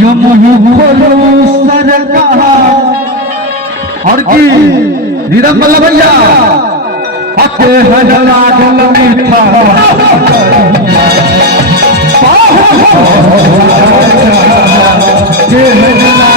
यो मुही खोलो सरकार और की नीरम मल्ल भैया अके हजला गल मीठा के हजला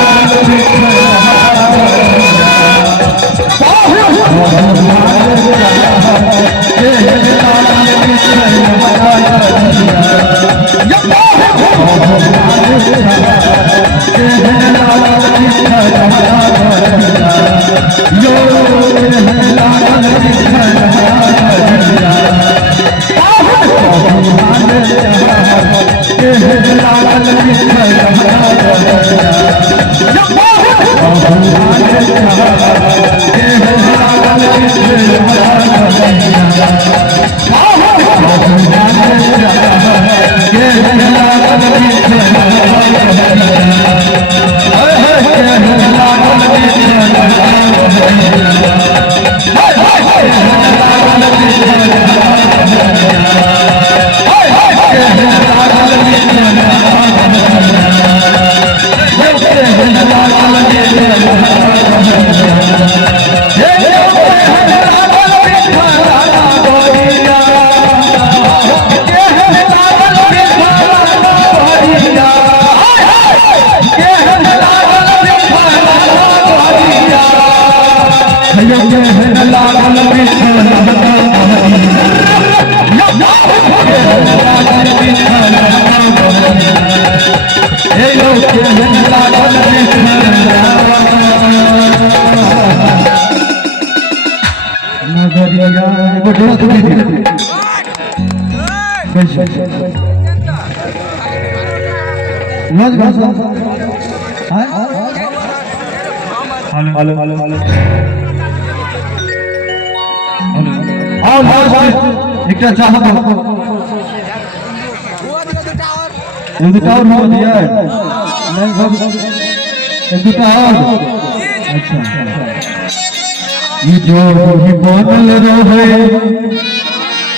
हेलो हेलो हेलो आओ एक चाहत एक टावर हो दिया नहीं एक टावर अच्छा ये जो ही बोल रहे